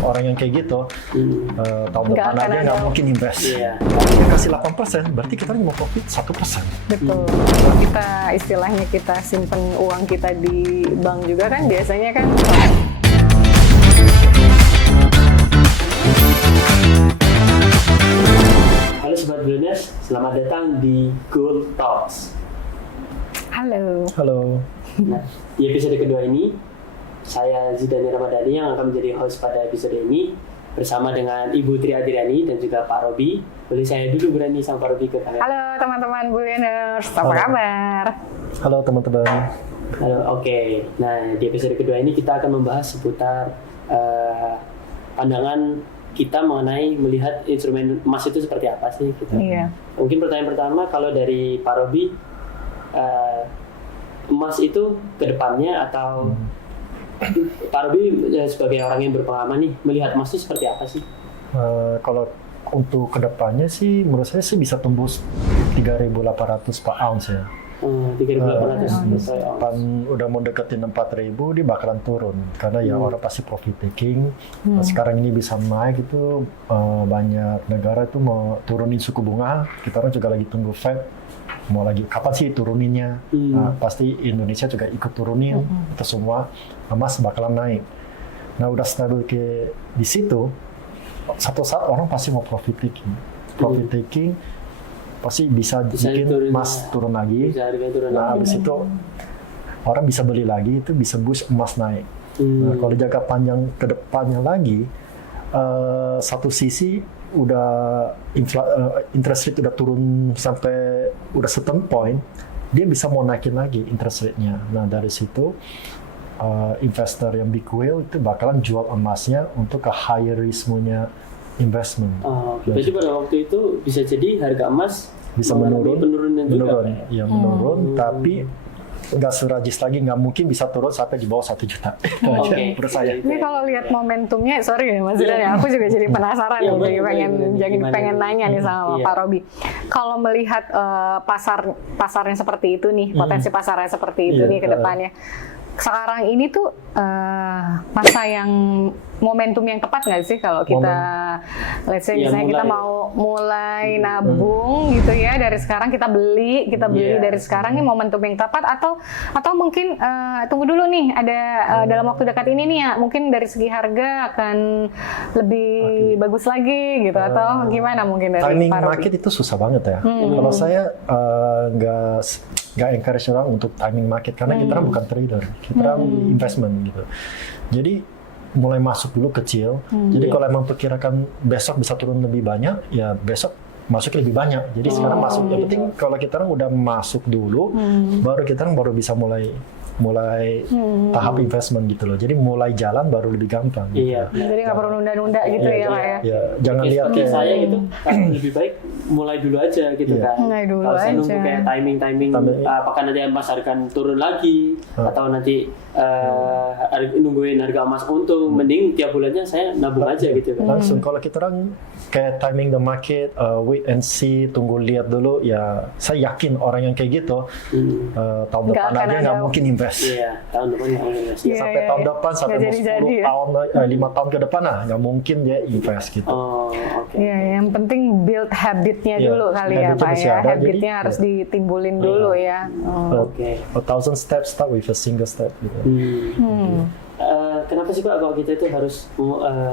orang yang kayak gitu, tahun depan aja nggak mungkin invest. Iya. Dia kasih 8%, berarti kita mau profit 1%. Betul. Kita istilahnya kita simpen uang kita di bank juga kan biasanya kan. Halo Sobat Billionaires, selamat datang di Gold Talks. Halo. Halo. Nah, di episode kedua ini, saya Zidane Ramadhani yang akan menjadi host pada episode ini bersama dengan Ibu Tri Adriani dan juga Pak Robi. Boleh saya dulu berani sama Pak Robi ke kamera? Halo teman-teman Billionaires, apa kabar? Halo teman-teman. Halo, oke. Nah, di episode kedua ini kita akan membahas seputar pandangan kita mengenai melihat instrumen emas itu seperti apa sih gitu. Iya. Mungkin pertanyaan pertama kalau dari Pak Robi, emas itu ke depannya atau Pak Robi sebagai orang yang berpengalaman nih melihat emas itu seperti apa sih? Kalau untuk kedepannya sih, menurut saya sih bisa tembus 3.800 per ounce ya. 3.800 Pan udah mau deketin 4.000 dia bakalan turun karena ya orang pasti profit taking. Sekarang ini bisa naik itu banyak negara itu mau turunin suku bunga. Kita orang juga lagi tunggu Fed mau lagi kapan sih turuninnya. Nah, pasti Indonesia juga ikut turunin itu semua, emas bakalan naik. Nah udah stabil ke di situ, satu saat orang pasti mau profit taking. Profit taking pasti bisa bikin emas turun lagi. Nah, habis itu orang bisa beli lagi, itu bisa boost emas naik. Nah, kalau jangka panjang ke depannya lagi, satu sisi udah interest rate udah turun sampai udah certain point, dia bisa mau naikin lagi interest rate-nya. Nah, dari situ investor yang big whale itu bakalan jual emasnya untuk ke higher risk-nya investment. Jadi pada waktu itu bisa jadi harga emas bisa menurun, juga. Menurun, tapi nggak serajis lagi, nggak mungkin bisa turun sampai di bawah 1 juta. Menurut saya. Ini kalau lihat momentumnya, sorry ya Mas Zidan ya, aku juga jadi penasaran pengen nanya nih sama Pak Robi. Kalau melihat pasarnya seperti itu nih, potensi pasarnya seperti itu nih ke depannya. Sekarang ini tuh masa yang momentum yang tepat nggak sih kalau kita, let's say misalnya kita mau mulai nabung gitu ya, dari sekarang kita beli dari sekarang nih momentum yang tepat atau mungkin tunggu dulu nih ada dalam waktu dekat ini nih ya mungkin dari segi harga akan lebih bagus lagi gitu atau gimana mungkin dari timing Pak Robi? market itu susah banget ya. Kalau saya nggak encourage orang untuk timing market karena kita bukan trader, kita investment gitu. Jadi mulai masuk dulu kecil. Jadi kalau emang perkirakan besok bisa turun lebih banyak, ya besok masuk lebih banyak. Jadi sekarang masuk. Yang penting kalau kita udah masuk dulu, baru kita baru bisa mulai tahap investment gitu loh. Jadi mulai jalan baru lebih gampang. Iya. Gitu. Jadi nggak perlu nunda-nunda gitu ya Pak ya. Ya, jangan lihat kayak saya gitu, lebih baik mulai dulu aja gitu kan. Mulai dulu kalau saya aja. nunggu kayak timing apakah nanti emas akan turun lagi atau nanti nungguin harga emas untung, mending tiap bulannya saya nabung aja gitu kan. Langsung kalau kita orang kayak timing the market, wait and see, tunggu lihat dulu ya. Saya yakin orang yang kayak gitu tahun depan aja nggak mungkin invest. Iya, tahun depan nggak mungkin invest. Sampai tahun depan sampai 10 tahun, 5 tahun ke depan nggak mungkin dia invest gitu. Ya, yang penting build habitnya dulu kali ya Pak ya. Habitnya harus ditimbulin dulu ya. A thousand steps start with a single step gitu. Kenapa sih Pak kalau kita itu harus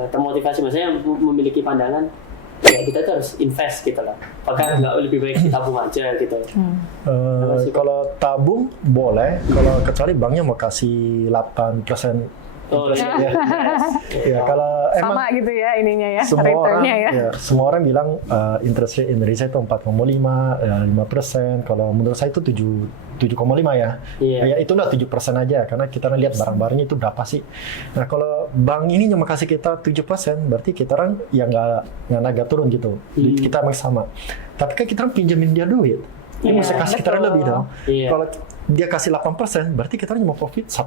termotivasi, maksudnya memiliki pandangan ya kita tuh harus invest gitu loh. Apakah nggak lebih baik tabung aja gitu? Kalau tabung boleh, kalau kecuali banknya mau kasih 8%. Ya, kalau sama gitu ya ininya ya, semua orang bilang interest rate Indonesia itu 4,5, 5%. Kalau menurut saya itu 7,5 ya. Ya itulah 7% aja karena kita lihat barang-barangnya itu berapa sih. Nah kalau bank ini cuma kasih kita 7%, berarti kita orang ya nggak naga turun gitu. Kita emang sama. Tapi kan kita orang pinjemin dia duit. Dia mesti kasih kita lebih dong. Kalau dia kasih 8%, berarti kita cuma profit 1%.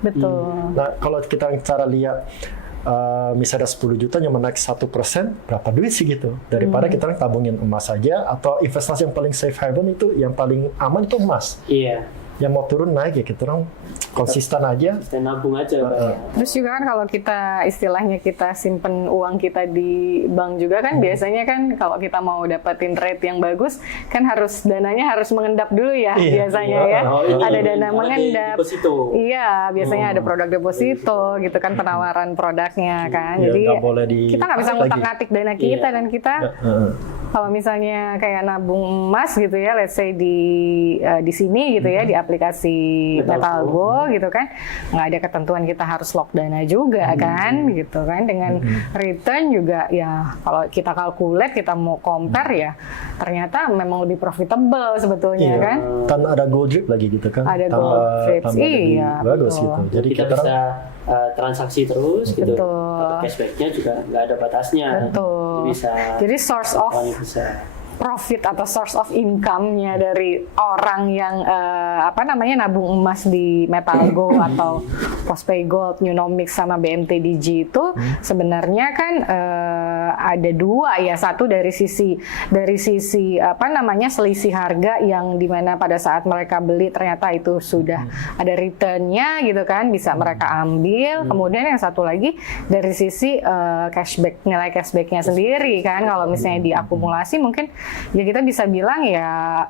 Betul. Nah, kalau kita cara lihat, misalnya 10 juta cuma naik 1%, berapa duit sih gitu? Daripada kita tabungin emas saja, atau investasi yang paling safe haven itu, yang paling aman itu emas. Iya. yang mau turun naik ya kita orang konsisten aja. Kita nabung aja Pak. Ya. Terus juga kan kalau kita istilahnya kita simpen uang kita di bank juga kan biasanya kan kalau kita mau dapetin rate yang bagus kan harus dananya harus mengendap dulu ya biasanya ya. Ada dana mengendap. Iya, biasanya ada produk deposito gitu kan, penawaran produknya kan. Ya, jadi kita nggak bisa ngutak-ngatik dana kita dan kita kalau misalnya kayak nabung emas gitu ya, let's say di sini gitu ya, di aplikasi Metalgo gitu kan, nggak ada ketentuan kita harus lock dana juga kan, gitu kan. Dengan return juga ya, kalau kita calculate, kita mau compare ya, ternyata memang lebih profitable sebetulnya kan. Dan ada gold drip lagi gitu kan. Ada gold drips, iya. Bagus betul. gitu. Jadi kita bisa transaksi terus gitu. Betul. Cashbacknya juga nggak ada batasnya. Betul. Bisa. Jadi source of profit atau source of income-nya dari orang yang nabung emas di Metalgo atau Postpay Gold, Nunomics sama BMTDG itu sebenarnya kan ada dua ya. Satu dari sisi selisih harga yang dimana pada saat mereka beli ternyata itu sudah ada return-nya gitu kan, bisa mereka ambil. Kemudian yang satu lagi dari sisi cashback, nilai cashback-nya sendiri kan. Kalau misalnya diakumulasi mungkin ya kita bisa bilang ya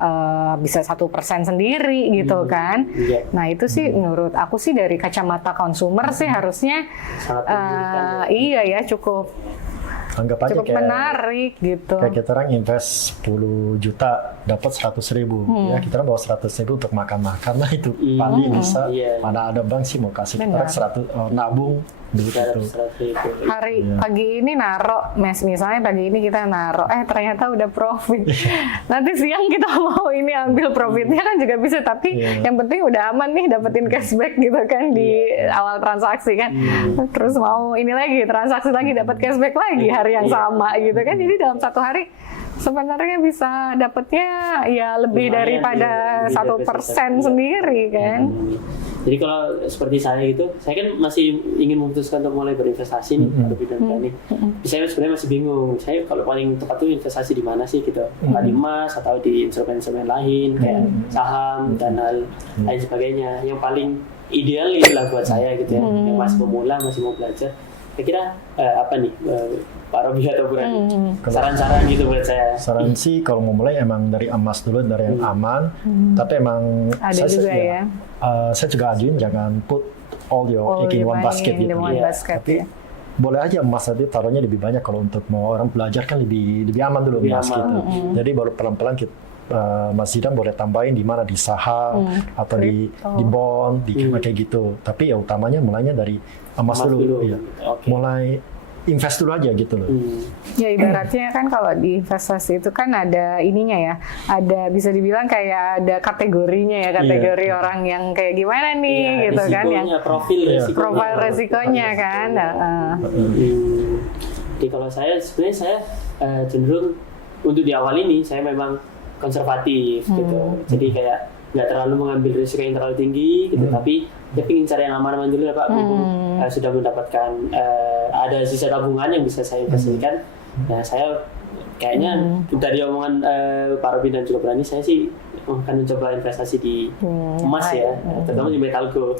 bisa 1% sendiri gitu kan. Nah itu sih menurut aku sih dari kacamata konsumer sih harusnya iya ya cukup anggap aja cukup menarik gitu. Kayak kita orang invest 10 juta dapat 100.000 ya, kita orang bawa 100.000 untuk makan-makan lah itu paling bisa. Mana ada bank sih mau kasih kita orang 100 nabung duit itu. Pagi ini naro, misalnya pagi ini kita naro, ternyata udah profit. Nanti siang kita mau ini ambil profitnya kan juga bisa, tapi yang penting udah aman nih dapetin cashback gitu kan di awal transaksi kan. Terus mau ini lagi transaksi lagi dapat cashback lagi hari yang sama gitu kan. Jadi dalam satu hari sebenarnya bisa dapatnya ya lebih daripada 1% sendiri kan. Jadi kalau seperti saya gitu, saya kan masih ingin memutuskan untuk mulai berinvestasi nih, lebih dan berani. Saya sebenarnya masih bingung. Saya kalau paling tepat tuh investasi di mana sih gitu? Di emas atau di instrumen-instrumen lain kayak saham dan hal lain sebagainya. Yang paling ideal itulah buat saya gitu ya. Yang masih pemula, masih mau belajar. Kira-kira apa nih? Pak Robi atau Burani? Saran-saran gitu buat saya. Saran sih kalau mau mulai emang dari emas dulu, dari yang aman. Tapi emang ada juga ya. Saya juga ajuin jangan put all your egg in one basket gitu. Tapi boleh aja emas nanti taruhnya lebih banyak kalau untuk mau orang belajar kan lebih aman dulu emas gitu. Jadi baru pelan-pelan kita Mas Zidan boleh tambahin di mana, di saham atau di bond, di kayak gitu. Tapi ya utamanya mulainya dari emas dulu. Ya. Mulai invest dulu aja gitu loh. Ya ibaratnya kan kalau di investasi itu kan ada ininya ya, ada bisa dibilang kayak ada kategorinya ya, kategori orang yang kayak gimana nih gitu kan, yang profil resikonya kan. Jadi kalau saya sebenarnya saya cenderung untuk di awal ini saya memang konservatif gitu. Jadi kayak nggak terlalu mengambil risiko yang terlalu tinggi gitu, tapi dia ingin cari yang aman-aman dulu ya Pak. Sudah mendapatkan ada sisa tabungan yang bisa saya investasikan. Nah saya kayaknya dari omongan Pak Robi dan juga Burani, saya sih akan mencoba investasi di emas ya, terutama di Metalgo.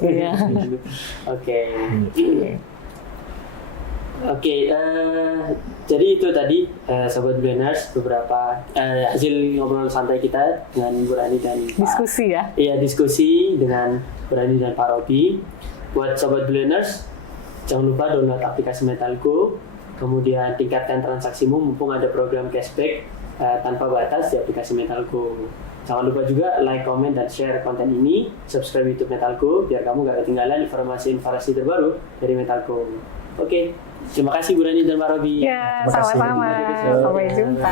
Oke, jadi itu tadi Sobat Billionaires beberapa hasil ngobrol santai kita dengan Burani dan diskusi ya. Iya, diskusi dengan Burani dan Pak Robi. Buat Sobat Billionaires, jangan lupa download aplikasi Metalgo, kemudian tingkatkan transaksimu mumpung ada program cashback tanpa batas di aplikasi Metalgo. Jangan lupa juga like, comment, dan share konten ini, subscribe YouTube Metalgo biar kamu gak ketinggalan informasi-informasi terbaru dari Metalgo. Oke, terima kasih Burani dan Pak Robi. Ya, sama-sama. Sampai jumpa.